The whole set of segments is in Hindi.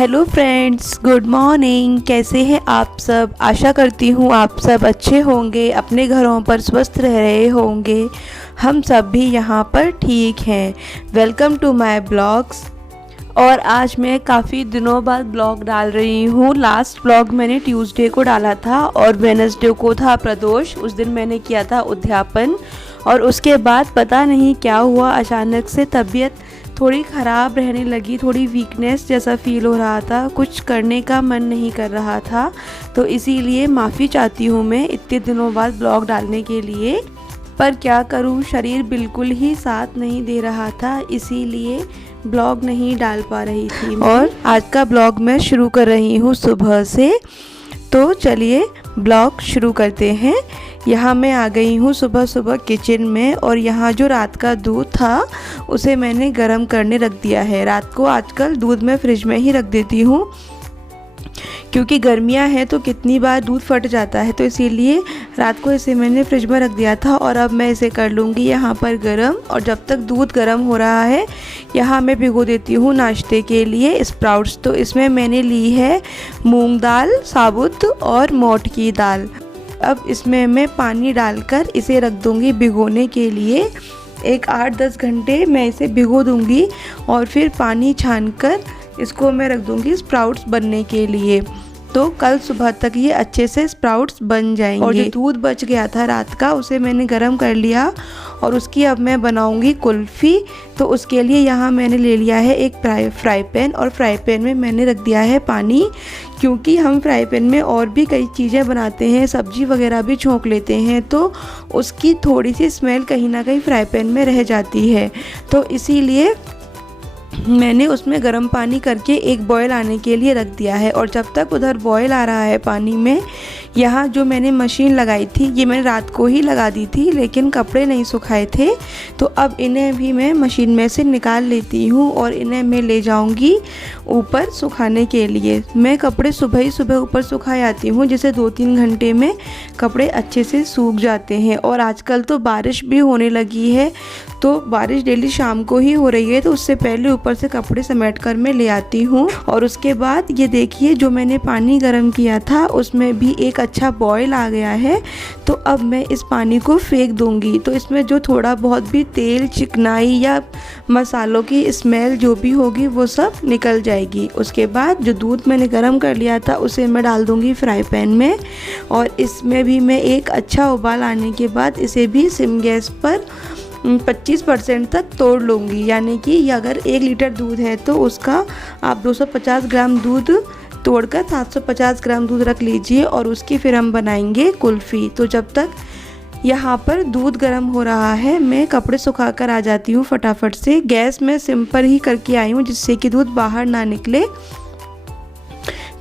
Hello friends, good morning. कैसे हैं आप सब? आशा करती हूँ आप सब अच्छे होंगे, अपने घरों पर स्वस्थ रह रहे होंगे। हम सब भी यहाँ पर ठीक हैं। Welcome to my blogs. और आज मैं काफ़ी दिनों बाद ब्लॉग डाल रही हूँ। लास्ट ब्लॉग मैंने ट्यूसडे को डाला था और वेडनेसडे को था प्रदोष। उस दिन मैंने किया था उद्यापन और उसके बाद पता नहीं क्या हुआ, अचानक से तबीयत थोड़ी ख़राब रहने लगी, थोड़ी वीकनेस जैसा फील हो रहा था, कुछ करने का मन नहीं कर रहा था। तो इसीलिए माफ़ी चाहती हूँ मैं इतने दिनों बाद ब्लॉग डालने के लिए। पर क्या करूँ, शरीर बिल्कुल ही साथ नहीं दे रहा था, इसीलिए ब्लॉग नहीं डाल पा रही थी। और आज का ब्लॉग मैं शुरू कर रही हूँ सुबह से। तो चलिए ब्लॉग शुरू करते हैं। यहाँ मैं आ गई हूँ सुबह सुबह किचन में और यहाँ जो रात का दूध था उसे मैंने गर्म करने रख दिया है। रात को आजकल दूध मैं फ्रिज में ही रख देती हूँ क्योंकि गर्मियाँ हैं तो कितनी बार दूध फट जाता है, तो इसीलिए रात को इसे मैंने फ्रिज में रख दिया था। और अब मैं इसे कर लूँगी यहाँ पर गरम। और जब तक दूध गरम हो रहा है यहाँ मैं भिगो देती हूँ नाश्ते के लिए स्प्राउट्स। तो इसमें मैंने ली है मूंग दाल साबुत और मोट की दाल। अब इसमें मैं पानी डालकर इसे रख दूँगी भिगोने के लिए। एक 8-10 घंटे मैं इसे भिगो दूँगी और फिर पानी छानकर इसको मैं रख दूँगी स्प्राउट्स बनने के लिए। तो कल सुबह तक ये अच्छे से स्प्राउट्स बन जाएंगे। और जो दूध बच गया था रात का उसे मैंने गरम कर लिया और उसकी अब मैं बनाऊंगी कुल्फ़ी। तो उसके लिए यहाँ मैंने ले लिया है एक फ्राई पैन और फ्राई पैन में मैंने रख दिया है पानी, क्योंकि हम फ्राई पैन में और भी कई चीज़ें बनाते हैं, सब्जी वगैरह भी छोंक लेते हैं, तो उसकी थोड़ी सी स्मेल कहीं ना कहीं फ्राई पैन में रह जाती है। तो इसीलिए मैंने उसमें गर्म पानी करके एक बॉयल आने के लिए रख दिया है। और जब तक उधर बॉयल आ रहा है पानी में, यहाँ जो मैंने मशीन लगाई थी ये मैंने रात को ही लगा दी थी, लेकिन कपड़े नहीं सुखाए थे। तो अब इन्हें भी मैं मशीन में से निकाल लेती हूँ और इन्हें मैं ले जाऊँगी ऊपर सुखाने के लिए। मैं कपड़े सुबह ही सुबह ऊपर सुखाए आती हूँ, जिससे 2-3 घंटे में कपड़े अच्छे से सूख जाते हैं। और आजकल तो बारिश भी होने लगी है, तो बारिश डेली शाम को ही हो रही है, तो उससे पहले ऊपर से कपड़े समेट कर मैं ले आती हूँ। और उसके बाद ये देखिए जो मैंने पानी गर्म किया था उसमें भी एक अच्छा बॉयल आ गया है। तो अब मैं इस पानी को फेंक दूंगी, तो इसमें जो थोड़ा बहुत भी तेल, चिकनाई या मसालों की स्मेल जो भी होगी वो सब निकल जाएगी। उसके बाद जो दूध मैंने गर्म कर लिया था उसे मैं डाल दूंगी फ्राई पैन में और इसमें भी मैं एक अच्छा उबाल आने के बाद इसे भी सिम गैस पर 25% तक तोड़ लूँगी। यानी कि अगर 1 लीटर दूध है तो उसका आप 250 ग्राम दूध तोड़कर 750 ग्राम दूध रख लीजिए और उसकी फिर हम बनाएंगे कुल्फ़ी। तो जब तक यहाँ पर दूध गर्म हो रहा है मैं कपड़े सुखा कर आ जाती हूँ फटाफट से। गैस में सिम पर ही करके आई हूँ जिससे कि दूध बाहर ना निकले।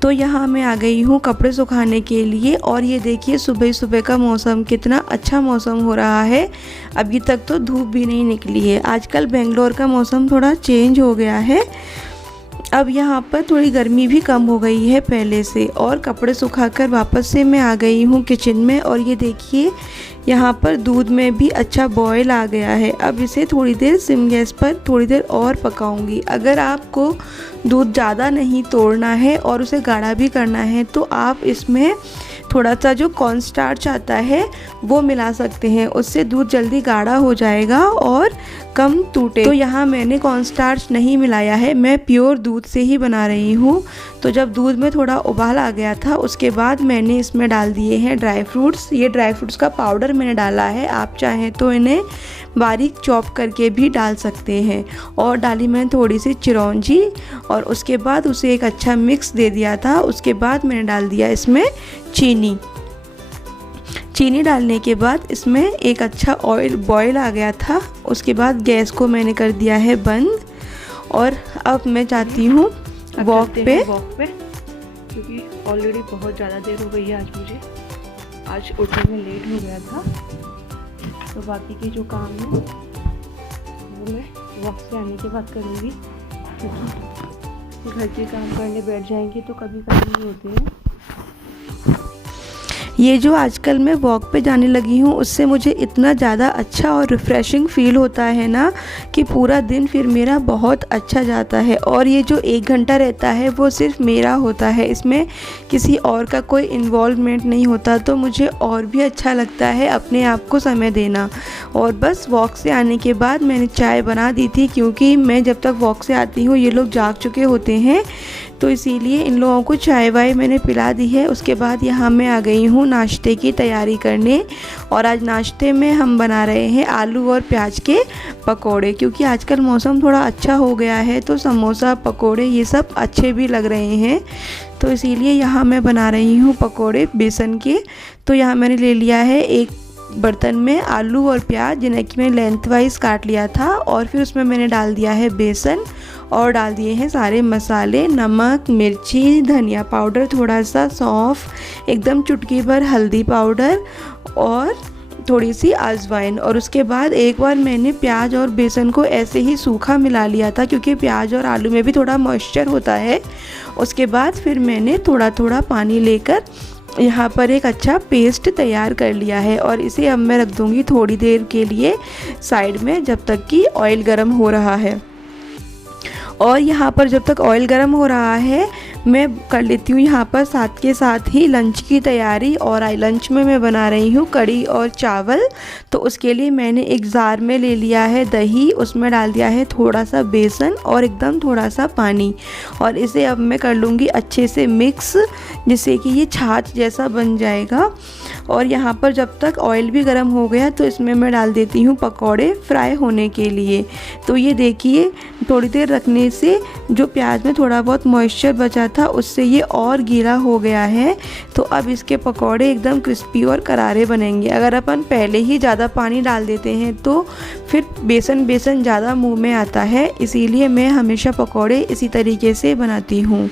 तो यहाँ मैं आ गई हूँ कपड़े सुखाने के लिए। और ये देखिए सुबह सुबह का मौसम कितना अच्छा मौसम हो रहा है। अभी तक तो धूप भी नहीं निकली है। आजकल बेंगलोर का मौसम थोड़ा चेंज हो गया है। अब यहाँ पर थोड़ी गर्मी भी कम हो गई है पहले से। और कपड़े सुखाकर वापस से मैं आ गई हूँ किचन में और ये देखिए यहाँ पर दूध में भी अच्छा बॉयल आ गया है। अब इसे थोड़ी देर सिम गैस पर थोड़ी देर और पकाऊंगी। अगर आपको दूध ज़्यादा नहीं तोड़ना है और उसे गाढ़ा भी करना है तो आप इसमें थोड़ा सा जो कॉर्न स्टार्च आता है वो मिला सकते हैं, उससे दूध जल्दी गाढ़ा हो जाएगा और कम टूटे। तो यहाँ मैंने कॉर्न स्टार्च नहीं मिलाया है, मैं प्योर दूध से ही बना रही हूँ। तो जब दूध में थोड़ा उबाल आ गया था उसके बाद मैंने इसमें डाल दिए हैं ड्राई फ्रूट्स। ये ड्राई फ्रूट्स का पाउडर मैंने डाला है, आप चाहें तो इन्हें बारीक चॉप करके भी डाल सकते हैं। और डाली मैंने थोड़ी सी चिरौंजी और उसके बाद उसे एक अच्छा मिक्स दे दिया था। उसके बाद मैंने डाल दिया इसमें चीनी डालने के बाद इसमें एक अच्छा ऑयल बॉयल आ गया था। उसके बाद गैस को मैंने कर दिया है बंद और अब मैं जाती हूँ वॉक पे, क्योंकि ऑलरेडी बहुत ज़्यादा देर हो गई है। आज उठने में लेट हो गया था, तो बाकी के जो काम है वो मैं वॉक से आने के बाद करूँगी, क्योंकि घर के काम करने बैठ जाएंगे तो कभी नहीं होते हैं। ये जो आजकल मैं वॉक पे जाने लगी हूँ उससे मुझे इतना ज़्यादा अच्छा और रिफ़्रेशिंग फ़ील होता है ना कि पूरा दिन फिर मेरा बहुत अच्छा जाता है। और ये जो 1 घंटा रहता है वो सिर्फ मेरा होता है, इसमें किसी और का कोई इन्वॉल्वमेंट नहीं होता, तो मुझे और भी अच्छा लगता है अपने आप को समय देना। और बस वॉक से आने के बाद मैंने चाय बना दी थी, क्योंकि मैं जब तक वॉक से आती हूँ ये लोग जाग चुके होते हैं, तो इसीलिए इन लोगों को चाय वाय मैंने पिला दी है। उसके बाद यहाँ मैं आ गई हूँ नाश्ते की तैयारी करने। और आज नाश्ते में हम बना रहे हैं आलू और प्याज के पकोड़े, क्योंकि आजकल मौसम थोड़ा अच्छा हो गया है तो समोसा पकोड़े ये सब अच्छे भी लग रहे हैं, तो इसीलिए यहाँ मैं बना रही हूँ पकोड़े बेसन के। तो यहाँ मैंने ले लिया है एक बर्तन में आलू और प्याज, जिन्हें कि मैंने लेंथ वाइज काट लिया था, और फिर उसमें मैंने डाल दिया है बेसन और डाल दिए हैं सारे मसाले, नमक, मिर्ची, धनिया पाउडर, थोड़ा सा सौंफ, एकदम चुटकी भर हल्दी पाउडर और थोड़ी सी अजवाइन। और उसके बाद एक बार मैंने प्याज और बेसन को ऐसे ही सूखा मिला लिया था, क्योंकि प्याज और आलू में भी थोड़ा मॉइस्चर होता है। उसके बाद फिर मैंने थोड़ा थोड़ा पानी लेकर यहाँ पर एक अच्छा पेस्ट तैयार कर लिया है, और इसे अब मैं रख दूँगी थोड़ी देर के लिए साइड में, जब तक कि ऑयल गर्म हो रहा है। और यहाँ पर जब तक ऑयल गर्म हो रहा है मैं कर लेती हूँ यहाँ पर साथ के साथ ही लंच की तैयारी। और लंच में मैं बना रही हूँ कढ़ी और चावल। तो उसके लिए मैंने एक जार में ले लिया है दही, उसमें डाल दिया है थोड़ा सा बेसन और एकदम थोड़ा सा पानी, और इसे अब मैं कर लूँगी अच्छे से मिक्स, जिससे कि ये छाछ जैसा बन जाएगा। और यहाँ पर जब तक ऑयल भी गर्म हो गया तो इसमें मैं डाल देती हूँ पकौड़े फ्राई होने के लिए। तो ये देखिए थोड़ी देर रखने से जो प्याज में थोड़ा बहुत मॉइस्चर बचा था उससे ये और गीला हो गया है। तो अब इसके पकौड़े एकदम क्रिस्पी और करारे बनेंगे। अगर अपन पहले ही ज़्यादा पानी डाल देते हैं तो फिर बेसन ज़्यादा मुंह में आता है, इसीलिए मैं हमेशा पकौड़े इसी तरीके से बनाती हूँ।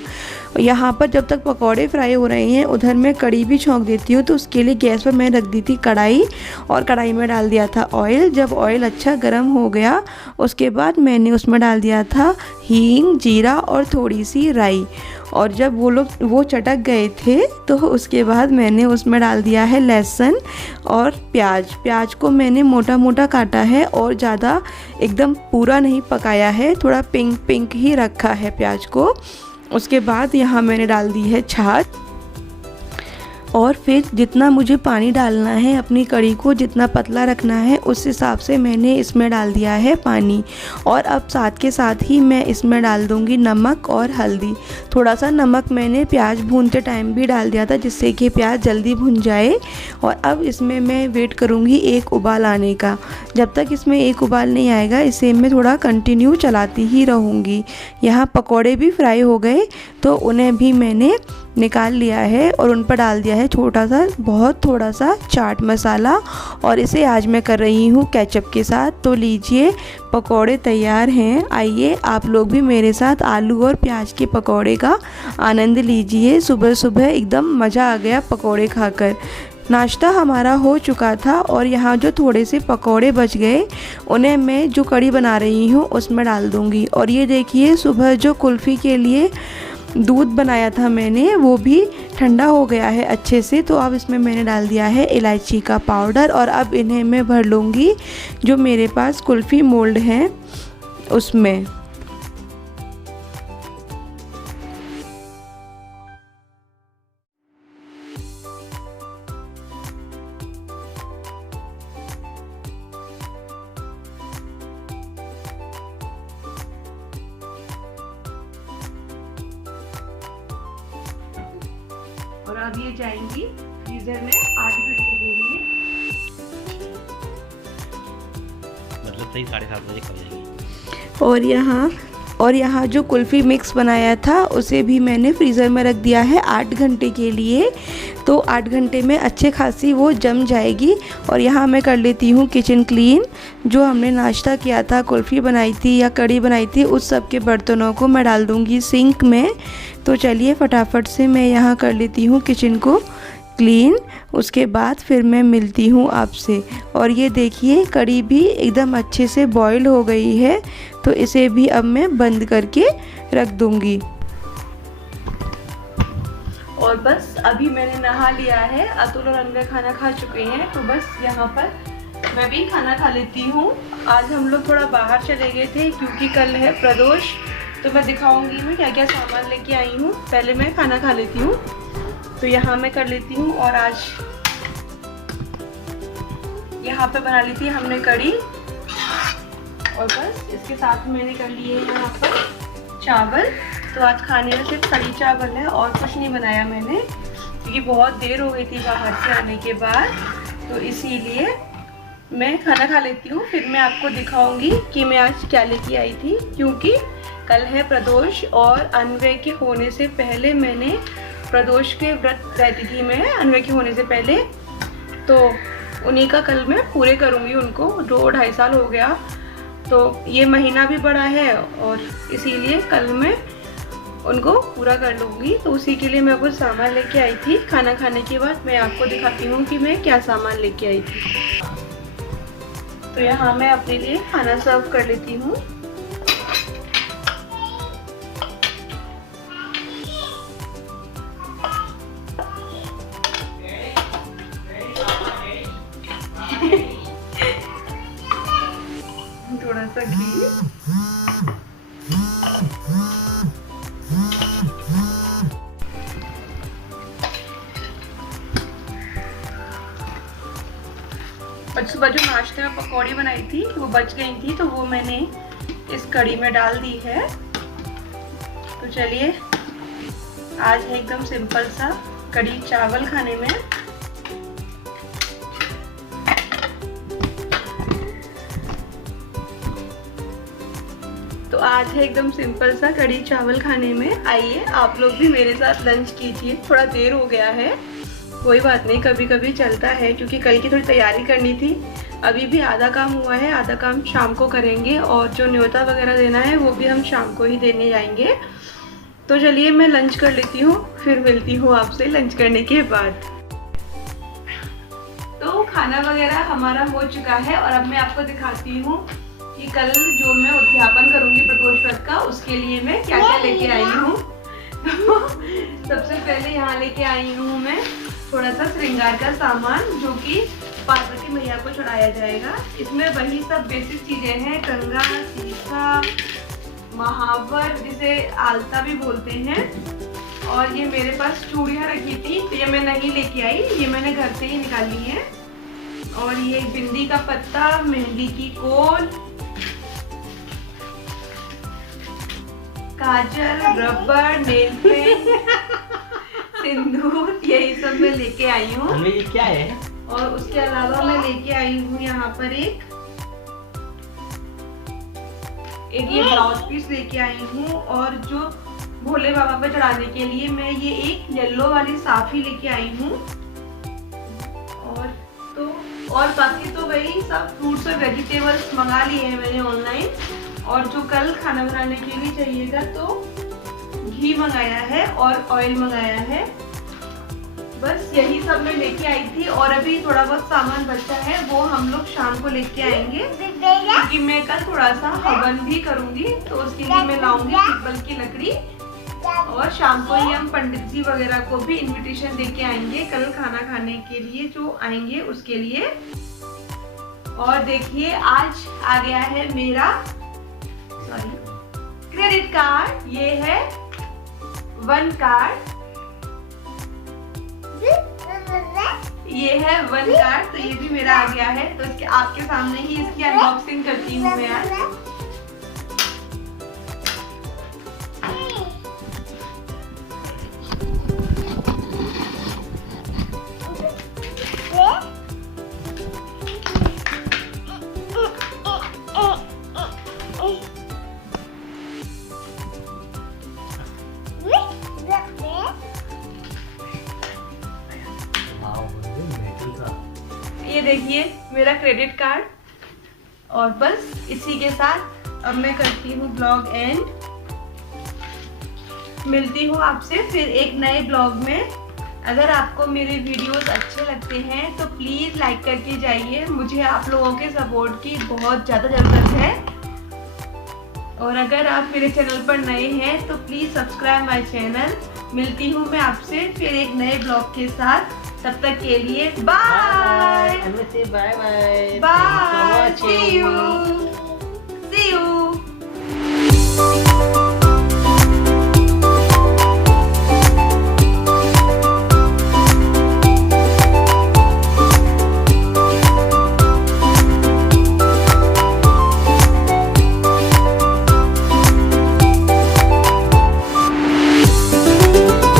यहाँ पर जब तक पकौड़े फ्राई हो रहे हैं उधर मैं कढ़ी भी छौंक देती हूँ। तो उसके लिए गैस पर मैं रख दी थी कढ़ाई, और कढ़ाई में डाल दिया था ऑयल। जब ऑयल अच्छा गर्म हो गया उसके बाद मैंने उसमें डाल दिया था हींग, जीरा और थोड़ी सी राई। और जब वो चटक गए थे तो उसके बाद मैंने उसमें डाल दिया है लहसुन और प्याज को मैंने मोटा मोटा काटा है और ज़्यादा एकदम पूरा नहीं पकाया है, थोड़ा पिंक पिंक ही रखा है प्याज को। उसके बाद यहाँ मैंने डाल दी है छाछ, और फिर जितना मुझे पानी डालना है, अपनी कढ़ी को जितना पतला रखना है उस हिसाब से मैंने इसमें डाल दिया है पानी। और अब साथ के साथ ही मैं इसमें डाल दूंगी नमक और हल्दी। थोड़ा सा नमक मैंने प्याज भूनते टाइम भी डाल दिया था, जिससे कि प्याज जल्दी भुन जाए। और अब इसमें मैं वेट करूँगी एक उबाल आने का। जब तक इसमें एक उबाल नहीं आएगा इसे मैं थोड़ा कंटिन्यू चलाती ही रहूँगी। यहाँ पकौड़े भी फ्राई हो गए तो उन्हें भी मैंने निकाल लिया है और उन पर डाल दिया है बहुत थोड़ा सा चाट मसाला, और इसे आज मैं कर रही हूँ केचप के साथ। तो लीजिए पकौड़े तैयार हैं। आइए आप लोग भी मेरे साथ आलू और प्याज के पकौड़े का आनंद लीजिए। सुबह सुबह एकदम मज़ा आ गया पकौड़े खाकर। नाश्ता हमारा हो चुका था और यहाँ जो थोड़े से पकौड़े बच गए उन्हें मैं जो कढ़ी बना रही हूँ उसमें डाल दूँगी। और ये देखिए सुबह जो कुल्फ़ी के लिए दूध बनाया था मैंने वो भी ठंडा हो गया है अच्छे से। तो अब इसमें मैंने डाल दिया है इलायची का पाउडर, और अब इन्हें मैं भर लूँगी जो मेरे पास कुल्फ़ी मोल्ड है उसमें। और अब ये जाएंगी फ्रीजर में 8 घंटे के लिए, मतलब सही 7:30 बजे खा जाएगी। और यहाँ जो कुल्फ़ी मिक्स बनाया था उसे भी मैंने फ्रीज़र में रख दिया है 8 घंटे के लिए। तो 8 घंटे में अच्छे खासी वो जम जाएगी। और यहाँ मैं कर लेती हूँ किचन क्लीन। जो हमने नाश्ता किया था, कुल्फ़ी बनाई थी या कढ़ी बनाई थी, उस सब के बर्तनों को मैं डाल दूँगी सिंक में। तो चलिए फटाफट से मैं यहाँ कर लेती हूँ किचन को क्लीन, उसके बाद फिर मैं मिलती हूँ आपसे। और ये देखिए कढ़ी भी एकदम अच्छे से बॉईल हो गई है, तो इसे भी अब मैं बंद करके रख दूँगी। और बस अभी मैंने नहा लिया है। अतुल और अनवे खाना खा चुके हैं, तो बस यहाँ पर मैं भी खाना खा लेती हूँ। आज हम लोग थोड़ा बाहर चले गए थे क्योंकि कल है प्रदोष, तो मैं दिखाऊंगी मैं क्या क्या सामान लेके आई हूँ। पहले मैं खाना खा लेती हूँ, तो यहाँ मैं कर लेती हूँ। और आज यहाँ पे बना ली थी हमने कढ़ी, और बस इसके साथ मैंने कर लिए यहाँ पर चावल। तो आज खाने में सिर्फ कढ़ी चावल है और कुछ नहीं बनाया मैंने, क्योंकि बहुत देर हो गई थी बाहर से आने के बाद, तो इसीलिए मैं खाना खा लेती हूँ। फिर मैं आपको दिखाऊंगी कि मैं आज क्या लेके आई थी, क्योंकि कल है प्रदोष और अनवे के होने से पहले मैंने प्रदोष के व्रत रहती थी मैं अनवे के होने से पहले, तो उन्हीं का कल मैं पूरे करूँगी उनको। 2-2.5 साल हो गया, तो ये महीना भी बड़ा है और इसीलिए कल मैं उनको पूरा कर लूँगी। तो उसी के लिए मैं कुछ सामान लेके आई थी। खाना खाने के बाद मैं आपको दिखाती हूँ कि मैं क्या सामान लेके आई थी। तो यहाँ मैं अपने लिए खाना सर्व कर लेती हूँ। थोड़ा सा घी, और सुबह जो नाश्ते में पकौड़ी बनाई थी वो बच गई थी, तो वो मैंने इस कढ़ी में डाल दी है। तो चलिए, आज है एकदम सिंपल सा कढ़ी चावल खाने में। तो आज है एकदम सिंपल सा कढ़ी चावल खाने में। आइए आप लोग भी मेरे साथ लंच कीजिए। थोड़ा देर हो गया है, कोई बात नहीं, कभी कभी चलता है, क्योंकि कल की थोड़ी तैयारी करनी थी। अभी भी आधा काम हुआ है, आधा काम शाम को करेंगे, और जो न्योता वगैरह देना है वो भी हम शाम को ही देने जाएंगे। तो चलिए मैं लंच कर लेती हूँ, फिर मिलती हूँ आपसे लंच करने के बाद। तो खाना वगैरह हमारा हो चुका है, और अब मैं आपको दिखाती हूँ कि कल जो मैं उद्यापन करूँगी प्रदोष व्रत का, उसके लिए मैं क्या क्या लेके आई हूँ। तो सबसे पहले यहाँ लेके आई हूँ मैं थोड़ा सा श्रृंगार का सामान, जो कि पार्वती मैया को चढ़ाया जाएगा। इसमें वही सब बेसिक चीजें हैं, कंगा, सीसा, महावर, जिसे आलता भी बोलते हैं। और ये मेरे पास चूड़ियाँ रखी थी, तो ये मैं नहीं लेके आई, ये मैंने घर से ही निकाली है। और ये बिंदी का पत्ता, मेहंदी की कोल, काजल, रबर, नेल पेंट, सिंदूर, यही सब मैं लेके आई हूँ। ये क्या है? और उसके अलावा मैं लेके आई हूँ यहाँ पर एक ये ब्लाउज पीस लेके आई हूँ। और जो भोले बाबा पे चढ़ाने के लिए मैं ये एक येलो वाली साफी लेके आई हूँ। और बाकी तो वही सब फ्रूट्स और वेजिटेबल्स मंगा लिए हैं मैंने ऑनलाइन। और जो कल खाना बनाने के लिए चाहिएगा, तो घी मंगाया है और ऑयल मंगाया है। बस यही सब मैं लेके आई थी। और अभी थोड़ा बहुत सामान बचा है, वो हम लोग शाम को लेके आएंगे, क्योंकि मैं कल थोड़ा सा हवन भी करूंगी, तो उसके लिए मैं लाऊंगी पीपल की लकड़ी। और शाम को ही हम पंडित जी वगैरह को भी इनविटेशन देके आएंगे कल खाना खाने के लिए, जो आएंगे उसके लिए। और देखिए, आज आ गया है मेरा क्रेडिट कार्ड। ये है 1 कार्ड, ये है 1 कार्ड, तो ये भी मेरा आ गया है। तो इसके आपके सामने ही इसकी अनबॉक्सिंग करती हूँ मैं आज। ये देखिए मेरा क्रेडिट कार्ड। और बस इसी के साथ अब मैं करती हूँ ब्लॉग एंड। मिलती हूँ आपसे फिर एक नए ब्लॉग में। अगर आपको मेरे वीडियोस अच्छे लगते हैं तो प्लीज़ लाइक करके जाइए। मुझे आप लोगों के सपोर्ट की बहुत ज़्यादा ज़रूरत है। और अगर आप मेरे चैनल पर नए हैं तो प्लीज़ सब्सक्राइब माय चैनल मिलती हूँ मैं आपसे फिर एक नए ब्लॉग के साथ। तब तक के लिए bye bye bye. Bye, see you.